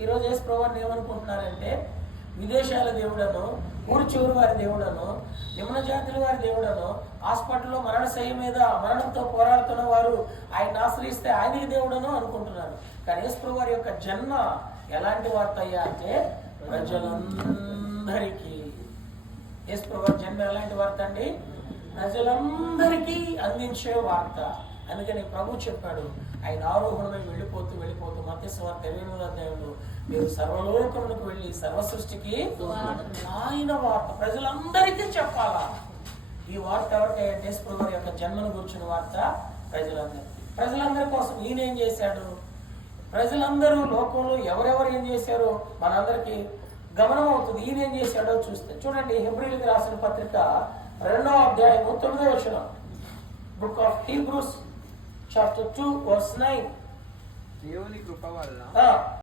ఈరోజు యేసు ప్రభువుని ఏమనుకుంటున్నారంటే విదేశాల దేవుడను, ఊరు చివరి వారి దేవుడను, నిమ్న జాతుల వారి దేవుడను, హాస్పిటల్లో మరణశయ్య మీద మరణంతో పోరాడుతున్న వారు ఆయన ఆశ్రయిస్తే ఆయనకి దేవుడను అనుకుంటున్నారు. కానీ యేసు ప్రభు వారి యొక్క జన్మ ఎలాంటి వార్త అయ్యా అంటే ప్రజలందరికీ. యేసు ప్రభు వారి జన్మ ఎలాంటి వార్త అండి? ప్రజలందరికీ అందించే వార్త. అందుకని ప్రభు చెప్పాడు, ఆయన ఆరోహణమై వెళ్ళిపోతూ మత్తయి సువార్త 28వ అధ్యాయంలో మీరు సర్వలోకములకు వెళ్ళి సర్వ సృష్టికి ఆయన వార్త ప్రజలందరికీ చెప్పాలా. ఈ వార్త ఎవరికై అంటే యేసు ప్రభు వారి యొక్క జన్మను గురించిన వార్త ప్రజలందరి కోసం ఈయన ఏం చేశాడు, ప్రజలందరూ లోకంలో ఎవరెవరు ఏం చేశారో మనందరికీ గమనం అవుతుంది. ఈయన ఏం చేశాడో చూస్తే చూడండి, హెబ్రీయులకు రాసిన పత్రిక 2వ అధ్యాయము 9వ వచనం. Book of Hebrews chapter 2 verse 9. దేవుని కృప వలన